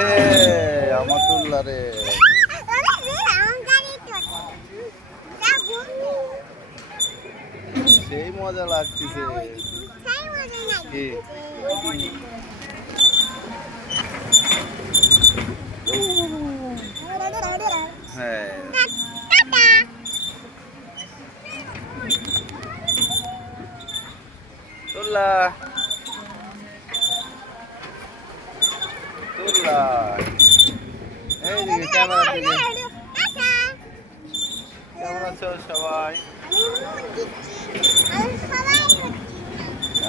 এ আমাতুল্লাহ রে, সেই মজা লাগতেছে কি? হ্যাঁ তুল্লা তুল্লা, এইদিকে ক্যামেরা দিকে। কেমন আছো সবাই?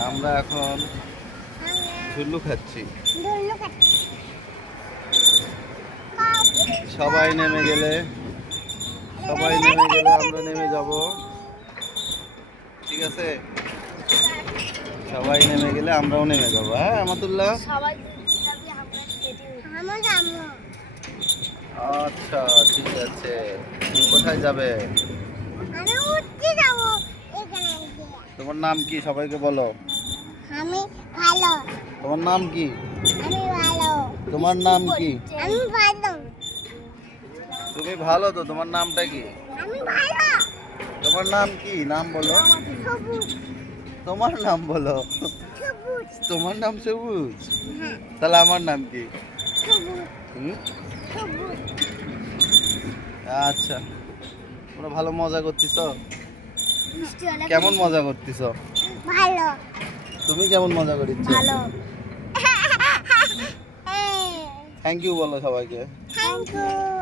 আমরা এখন ঝুল্লু খাচ্ছি। সবাই নেমে গেলে আমরা নেমে যাব, ঠিক আছে? সবাই নেমে গেলে আমরাও নেমে যাবো। হ্যাঁ আমাতুল্লাহ, আচ্ছা ঠিক আছে। তুমি কোথায় যাবে? তোমার নাম কি? সবাইকে বলো। আমি ভালো। তোমার নাম কি? আমি ভালো। তোমার নাম কি? আমি ভালো। তুমি ভালো তো, তোমার নামটা কি? আমি ভালো। তোমার নাম কি? নাম বলো। সবুজ। তোমার নাম বলো। সবুজ। তোমার নাম সবুজ? হ্যাঁ। তাহলে আমার নাম কি? সবুজ। হুম? সবুজ। আচ্ছা, তোমরা ভালো মজা করতেছ? মিষ্টি হলে কেমন মজা করতেছ? ভালো। তুমি কেমন মজা করিচ্ছ? ভালো। থ্যাংক ইউ বলো সবাইকে। Thank you.